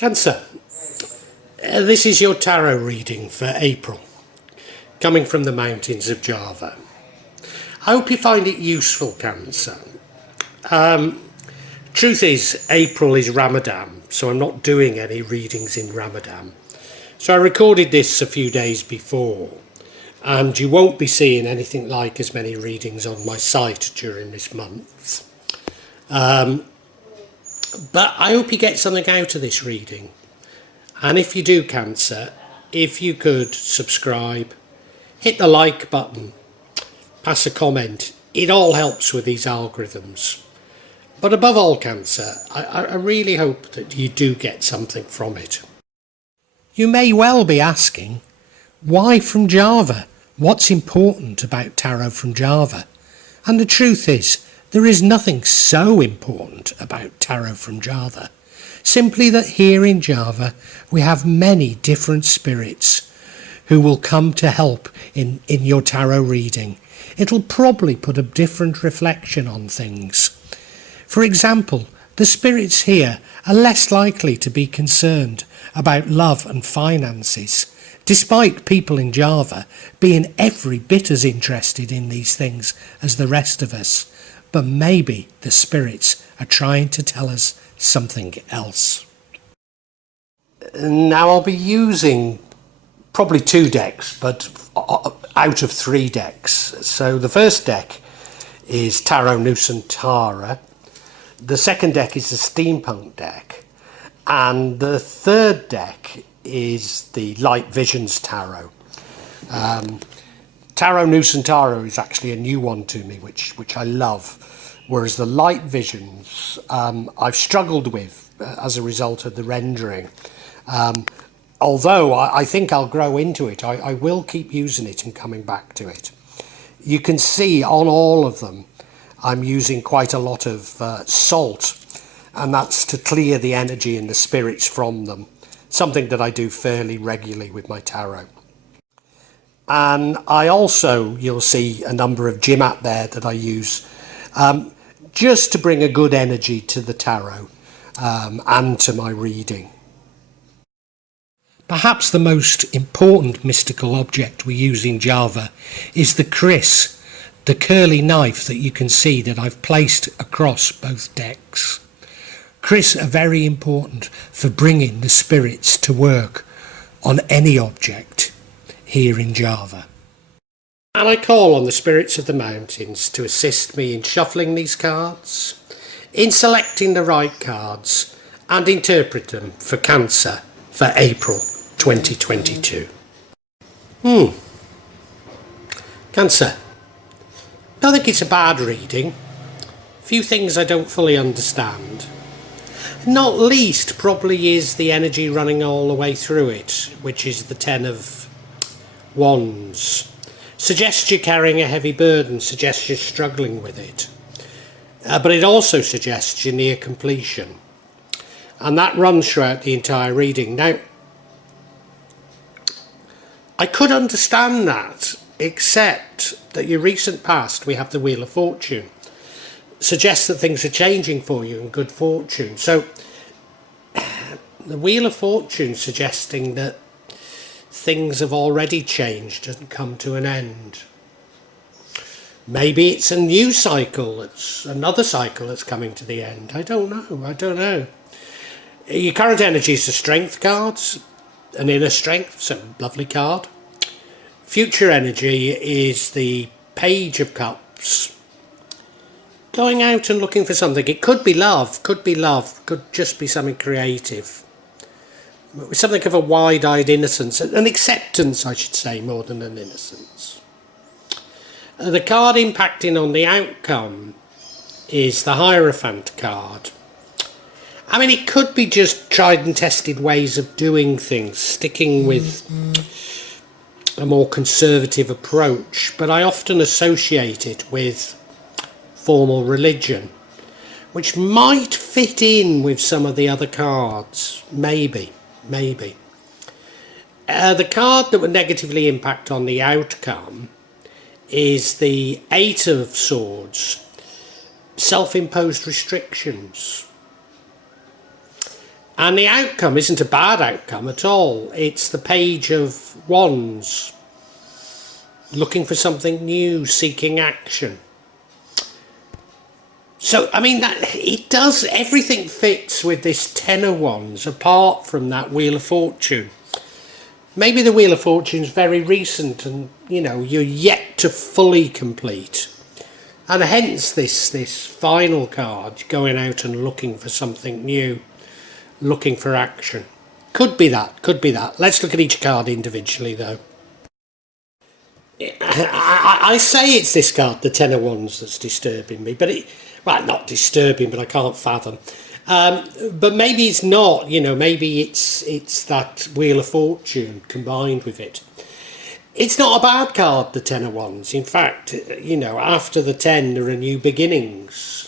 Cancer, this is your tarot reading for April, coming from the mountains of Java. I hope you find it useful, Cancer. Truth is, April is Ramadan, so I'm not doing any readings in Ramadan. So I recorded this a few days before, and you won't be seeing anything like as many readings on my site during this month. But I hope you get something out of this reading. And if you do, Cancer, if you could subscribe, hit the like button, pass a comment, it all helps with these algorithms. But above all, Cancer, I really hope that you do get something from it. You may well be asking, why from Java? What's important about tarot from Java? And the truth is, there is nothing so important about tarot from Java. Simply that here in Java, we have many different spirits who will come to help in your tarot reading. It'll probably put a different reflection on things. For example, the spirits here are less likely to be concerned about love and finances, despite people in Java being every bit as interested in these things as the rest of us. But maybe the spirits are trying to tell us something else. Now I'll be using probably 2 decks, but out of 3 decks. So the first deck is Tarot Nusantara. The second deck is the Steampunk deck. And the third deck is the Light Visions Tarot. Tarot Nusantara is actually a new one to me, which I love, whereas the Light Visions I've struggled with as a result of the rendering. Although I think I'll grow into it, I will keep using it and coming back to it. You can see on all of them I'm using quite a lot of salt, and that's to clear the energy and the spirits from them, something that I do fairly regularly with my tarot. And I also, you'll see a number of Jimat there that I use just to bring a good energy to the tarot and to my reading. Perhaps the most important mystical object we use in Java is the kris, the curly knife that you can see that I've placed across both decks. Kris are very important for bringing the spirits to work on any object here in Java. And I call on the spirits of the mountains to assist me in shuffling these cards, in selecting the right cards, and interpret them for Cancer for April 2022. Cancer. I don't think it's a bad reading. A few things I don't fully understand. Not least probably is the energy running all the way through it, which is the 10 of Wands. Suggests you're carrying a heavy burden, suggests you're struggling with it. But it also suggests you're near completion. And that runs throughout the entire reading. Now, I could understand that, except that your recent past, we have the Wheel of Fortune, suggests that things are changing for you in good fortune. So, the Wheel of Fortune suggesting that things have already changed and come to an end. Maybe it's a new cycle, it's another cycle that's coming to the end. I don't know. Your current energy is the Strength cards, an inner strength, so lovely card. Future energy is the Page of Cups. Going out and looking for something. It could be love, could just be something creative. Something of a wide-eyed innocence, an acceptance, I should say, more than an innocence. The card impacting on the outcome is the Hierophant card. I mean, it could be just tried and tested ways of doing things, sticking with a more conservative approach, but I often associate it with formal religion, which might fit in with some of the other cards, maybe. The card that would negatively impact on the outcome is the 8 of Swords, self-imposed restrictions. And the outcome isn't a bad outcome at all. It's the Page of Wands, looking for something new, seeking action. So, I mean, that it does, everything fits with this Ten of Wands, apart from that Wheel of Fortune. Maybe the Wheel of Fortune's very recent and, you know, you're yet to fully complete. And hence this final card, going out and looking for something new, looking for action. Could be that, could be that. Let's look at each card individually, though. I say it's this card, the Ten of Wands, that's disturbing me, but well, not disturbing, but I can't fathom. But maybe it's not, you know, maybe it's that Wheel of Fortune combined with it. It's not a bad card, the Ten of Wands. In fact, you know, after the 10, there are new beginnings.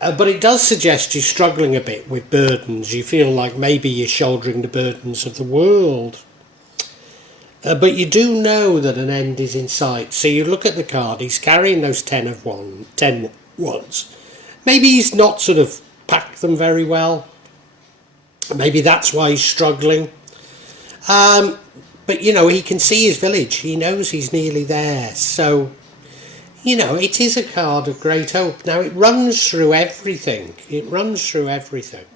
But it does suggest you're struggling a bit with burdens. You feel like maybe you're shouldering the burdens of the world. But you do know that an end is in sight. So you look at the card, he's carrying those 10 wands. Maybe he's not sort of packed them very well. Maybe that's why he's struggling. But, you know, he can see his village. He knows he's nearly there. So, you know, it is a card of great hope. Now, it runs through everything. It runs through everything.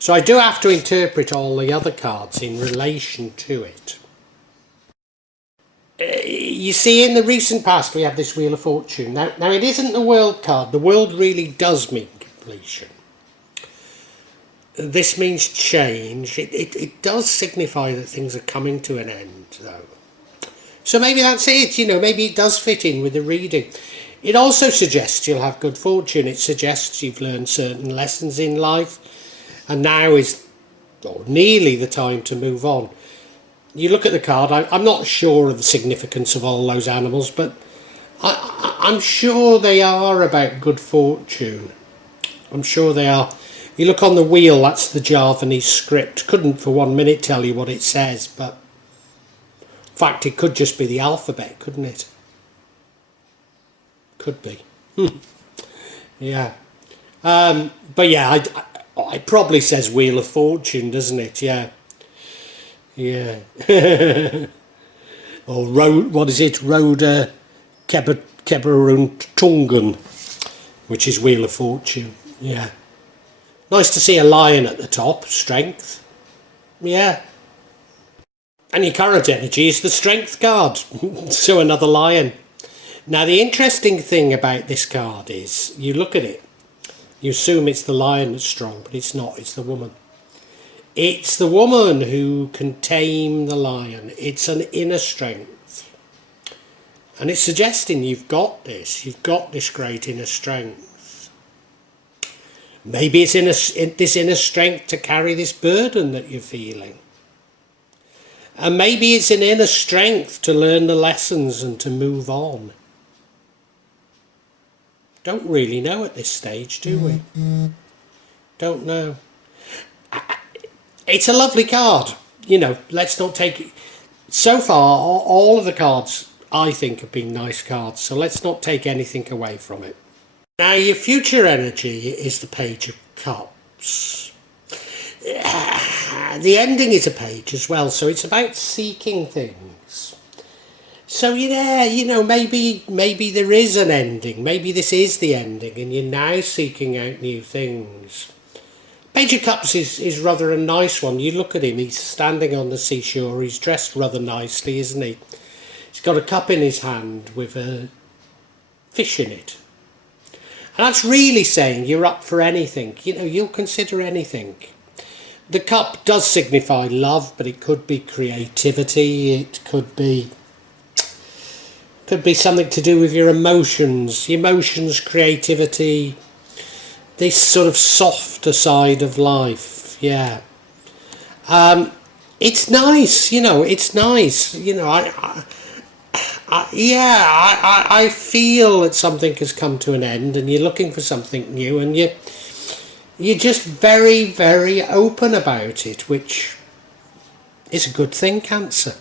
So I do have to interpret all the other cards in relation to it. You see, in the recent past, we have this Wheel of Fortune. Now, it isn't the World card. The World really does mean completion. This means change. It does signify that things are coming to an end, though. So maybe that's it, you know, maybe it does fit in with the reading. It also suggests you'll have good fortune. It suggests you've learned certain lessons in life, and now is nearly the time to move on. You look at the card, I'm not sure of the significance of all those animals, but I'm sure they are about good fortune. I'm sure they are. You look on the wheel, that's the Javanese script. Couldn't for 1 minute tell you what it says, but in fact it could just be the alphabet, couldn't it? Could be. Yeah. But yeah, it probably says Wheel of Fortune, doesn't it? Yeah. Yeah. Or road, what is it? Rhoda Keberuntungun, which is Wheel of Fortune. Yeah. Nice to see a lion at the top, strength. Yeah. And your current energy is the strength card. So another lion. Now the interesting thing about this card is, you look at it, you assume it's the lion that's strong, but it's not, it's the woman. It's the woman who can tame the lion. It's an inner strength. And it's suggesting you've got this great inner strength. Maybe it's this inner strength to carry this burden that you're feeling. And maybe it's an inner strength to learn the lessons and to move on. Don't really know at this stage, do we? Don't know. It's a lovely card. You know, let's not take it. So far, all of the cards, I think, have been nice cards. So let's not take anything away from it. Now, your future energy is the Page of Cups. The ending is a page as well, so it's about seeking things. So, yeah, you know, maybe there is an ending. Maybe this is the ending, and you're now seeking out new things. Page of Cups is rather a nice one. You look at him, he's standing on the seashore. He's dressed rather nicely, isn't he? He's got a cup in his hand with a fish in it. And that's really saying you're up for anything. You know, you'll consider anything. The cup does signify love, but it could be creativity. It could be something to do with your emotions. Emotions, creativity. This sort of softer side of life. Yeah. It's nice, you know, it's nice. You know, I feel that something has come to an end and you're looking for something new, and you're just very, very open about it, which is a good thing, Cancer.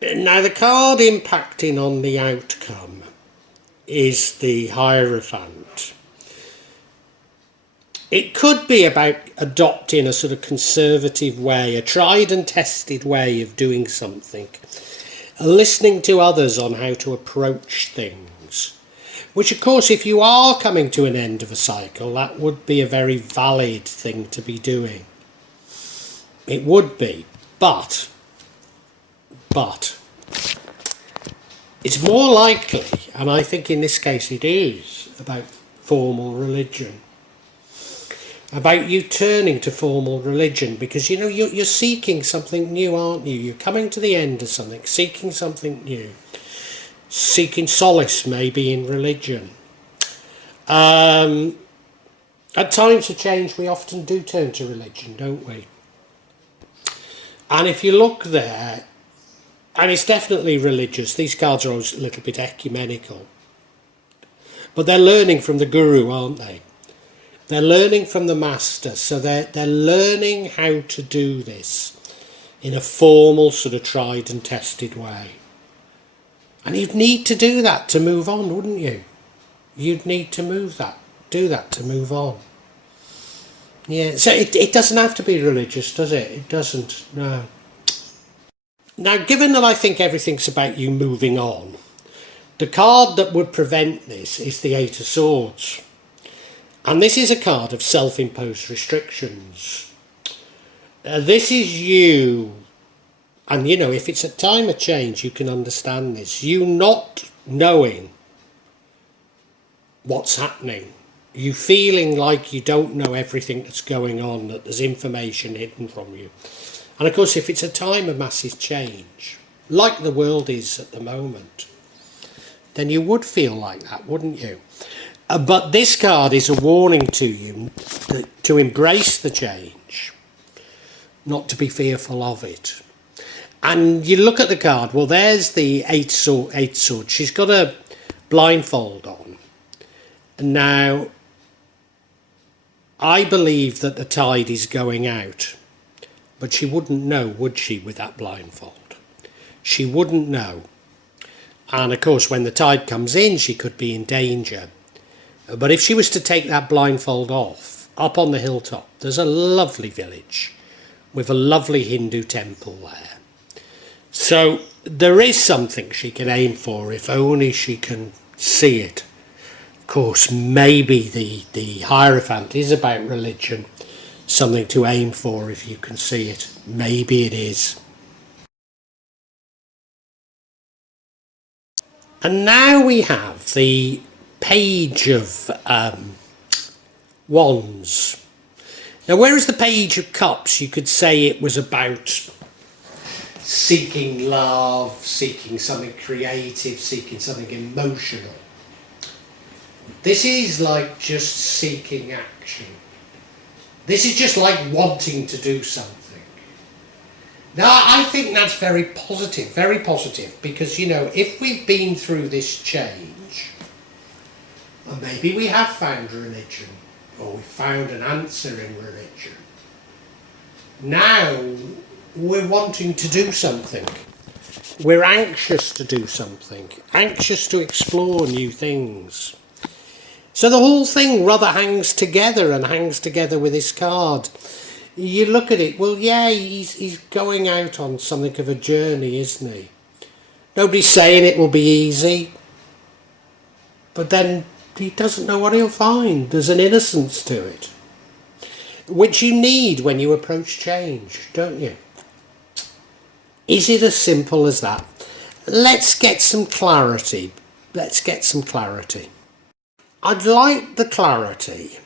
Now, the card impacting on the outcome is the Hierophant. It could be about adopting a sort of conservative way, a tried and tested way of doing something, listening to others on how to approach things. Which, of course, if you are coming to an end of a cycle, that would be a very valid thing to be doing. It would be, but it's more likely, and I think in this case it is, about formal religion. About you turning to formal religion, because you know you're seeking something new, aren't you? You're coming to the end of something, seeking something new, seeking solace maybe in religion. At times of change we often do turn to religion, don't we? And if you look there, and it's definitely religious, these cards are always a little bit ecumenical, but they're learning from the guru, aren't they? They're learning from the master, so they're learning how to do this in a formal, sort of tried and tested way. And you'd need to do that to move on, wouldn't you? You'd need to do that to move on. Yeah, so it doesn't have to be religious, does it? It doesn't, no. Now, given that I think everything's about you moving on, the card that would prevent this is the Eight of Swords. And this is a card of self-imposed restrictions. This is you, and you know, if it's a time of change, you can understand this. You not knowing what's happening. You feeling like you don't know everything that's going on, that there's information hidden from you. And of course, if it's a time of massive change, like the world is at the moment, then you would feel like that, wouldn't you? But this card is a warning to you to embrace the change, not to be fearful of it. And you look at the card, well, there's the eight swords. She's got a blindfold on. Now, I believe that the tide is going out, but she wouldn't know, would she, with that blindfold? She wouldn't know. And of course, when the tide comes in, she could be in danger. But if she was to take that blindfold off, up on the hilltop, there's a lovely village with a lovely Hindu temple there. So there is something she can aim for if only she can see it. Of course, maybe the Hierophant is about religion, something to aim for if you can see it. Maybe it is. And now we have the Page of Wands. Now, whereas the Page of Cups, you could say it was about seeking love, seeking something creative, seeking something emotional. This is like just seeking action. This is just like wanting to do something. Now, I think that's very positive, because, you know, if we've been through this change, and maybe we have found religion, or we found an answer in religion. Now we're wanting to do something. We're anxious to do something, anxious to explore new things. So the whole thing rather hangs together with this card. You look at it, well, yeah, he's going out on something of a journey, isn't he? Nobody's saying it will be easy, but then he doesn't know what he'll find. There's an innocence to it, which you need when you approach change, don't you? Is it as simple as that? Let's get some clarity. I'd like the clarity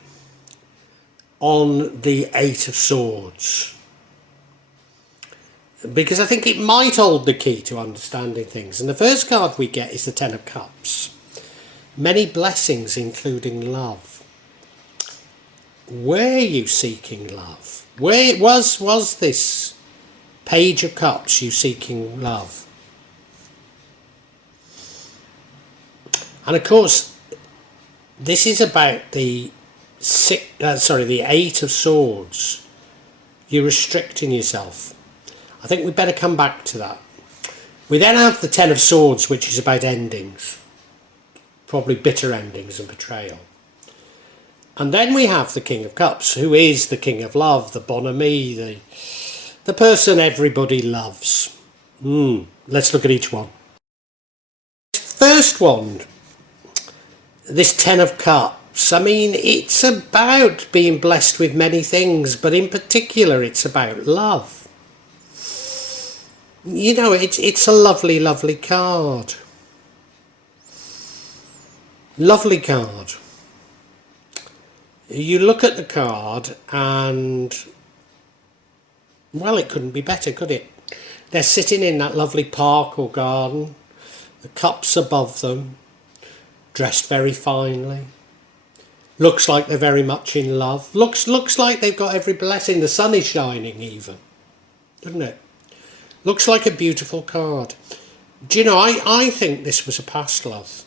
on the Eight of Swords, because I think it might hold the key to understanding things. And the first card we get is the Ten of Cups. Many blessings, including love. Were you seeking love? Where was this Page of Cups you seeking love? And of course, this is about the Eight of Swords. You're restricting yourself. I think we'd better come back to that. We then have the Ten of Swords, which is about endings. Probably bitter endings and betrayal. And then we have the King of Cups, who is the King of Love, the bon ami, the person everybody loves. Let's look at each one. First one, this Ten of Cups. I mean, it's about being blessed with many things, but in particular, it's about love. You know, it's a lovely, lovely card. Lovely card. You look at the card and, well, it couldn't be better, could it? They're sitting in that lovely park or garden, the cups above them, dressed very finely. Looks like they're very much in love. Looks like they've got every blessing. The sun is shining even, doesn't it? Looks like a beautiful card. Do you know, I think this was a past love.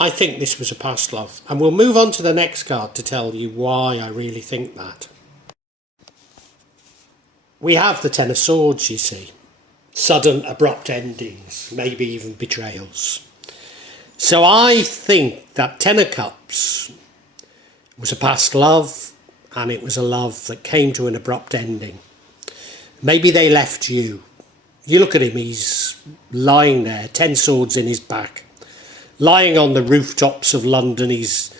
I think this was a past love. And we'll move on to the next card to tell you why I really think that. We have the Ten of Swords, you see. Sudden, abrupt endings, maybe even betrayals. So I think that Ten of Cups was a past love, and it was a love that came to an abrupt ending. Maybe they left you. You look at him, he's lying there, 10 swords in his back, lying on the rooftops of London. He's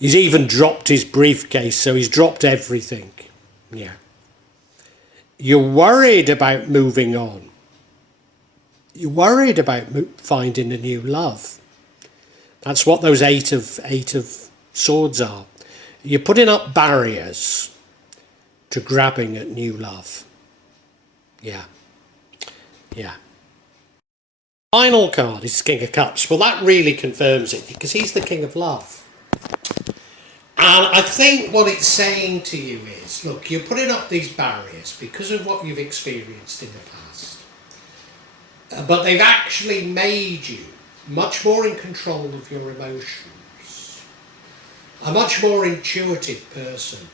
even dropped his briefcase, so he's dropped everything. Yeah. You're worried about moving on. You're worried about finding a new love. That's what those eight of swords are. You're putting up barriers to grabbing at new love. Yeah. Yeah. Final card is King of Cups. Well, that really confirms it because he's the King of Love. And I think what it's saying to you is, look, you're putting up these barriers because of what you've experienced in the past. But they've actually made you much more in control of your emotions. A much more intuitive person.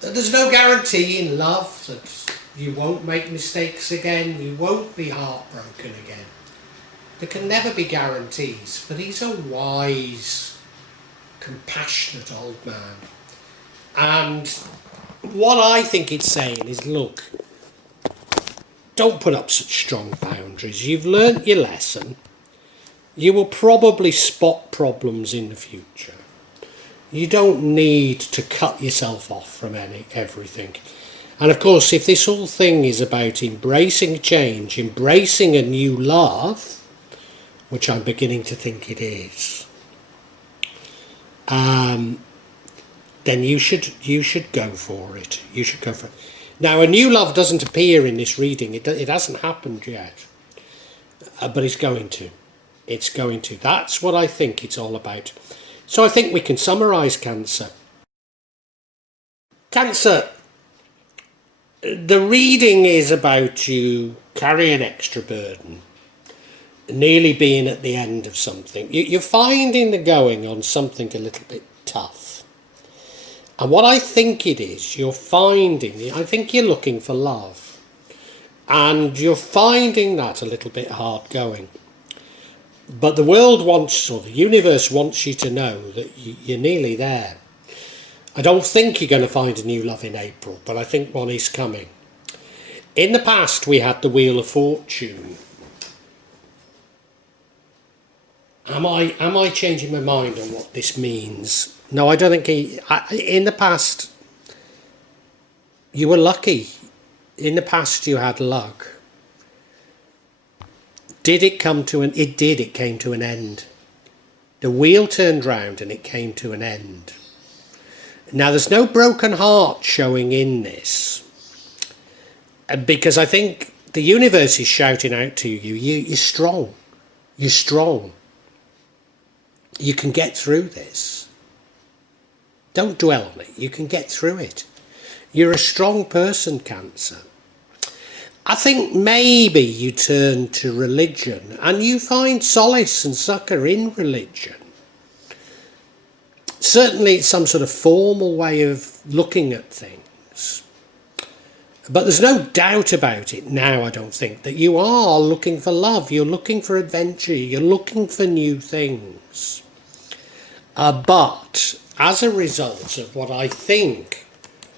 There's no guarantee in love that you won't make mistakes again, you won't be heartbroken again. There can never be guarantees, but he's a wise, compassionate old man. And what I think it's saying is, look, don't put up such strong boundaries. You've learnt your lesson. You will probably spot problems in the future. You don't need to cut yourself off from everything. And of course, if this whole thing is about embracing change, embracing a new love, which I'm beginning to think it is, then you should go for it. You should go for it. Now, a new love doesn't appear in this reading. It hasn't happened yet, but it's going to. It's going to. That's what I think it's all about. So I think we can summarise Cancer. Cancer, the reading is about you carrying extra burden, nearly being at the end of something. You're finding the going on something a little bit tough. And what I think it is, I think you're looking for love. And you're finding that a little bit hard going. But the world wants, or the universe wants you to know that you're nearly there. I don't think you're going to find a new love in April, but I think one is coming. In the past, we had the Wheel of Fortune. Am I changing my mind on what this means? No, I don't think in the past, you were lucky. In the past, you had luck. Did it come to an... It did. It came to an end. The wheel turned round and it came to an end. Now, there's no broken heart showing in this. Because I think the universe is shouting out to you, you're strong. You're strong. You can get through this. Don't dwell on it. You can get through it. You're a strong person, Cancer. I think maybe you turn to religion and you find solace and succour in religion. Certainly it's some sort of formal way of looking at things. But there's no doubt about it now, I don't think, that you are looking for love. You're looking for adventure. You're looking for new things. But as a result of what I think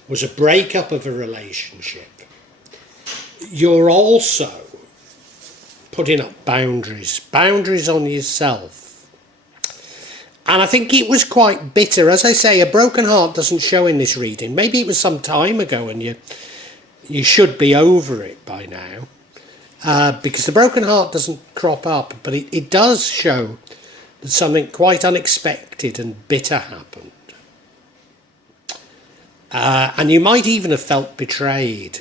was a breakup of a relationship, you're also putting up boundaries on yourself. And I think it was quite bitter. As I say, a broken heart doesn't show in this reading. Maybe it was some time ago and you should be over it by now. Because the broken heart doesn't crop up, but it does show that something quite unexpected and bitter happened. And you might even have felt betrayed.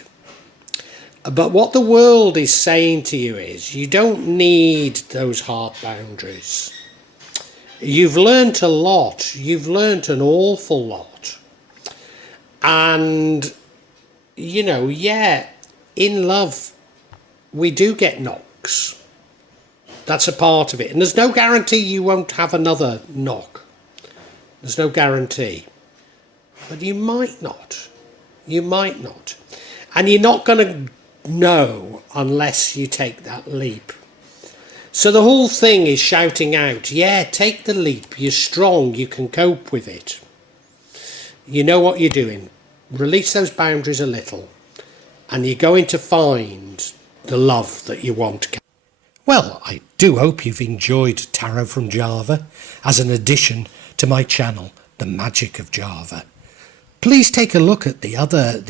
But what the world is saying to you is, you don't need those hard boundaries. You've learnt a lot. You've learnt an awful lot. And, you know, yeah, in love, we do get knocks. That's a part of it. And there's no guarantee you won't have another knock. There's no guarantee. But you might not. You might not. And you're not going to know unless you take that leap. So the whole thing is shouting out, yeah, take the leap. You're strong. You can cope with it. You know what you're doing. Release those boundaries a little. And you're going to find the love that you want. Well, I do hope you've enjoyed Tarot from Java as an addition to my channel, The Magic of Java. Please take a look at the other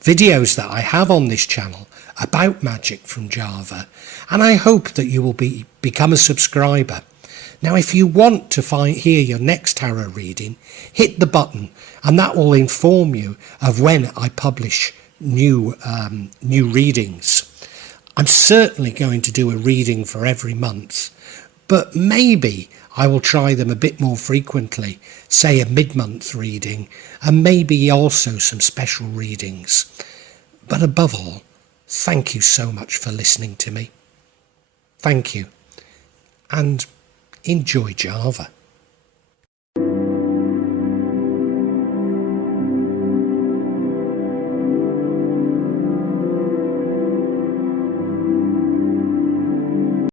videos that I have on this channel about magic from Java, and I hope that you will become a subscriber. Now, if you want to hear your next tarot reading, hit the button, and that will inform you of when I publish new readings. I'm certainly going to do a reading for every month, but maybe I will try them a bit more frequently, say a mid-month reading, and maybe also some special readings. But above all, thank you so much for listening to me. Thank you, and enjoy Java.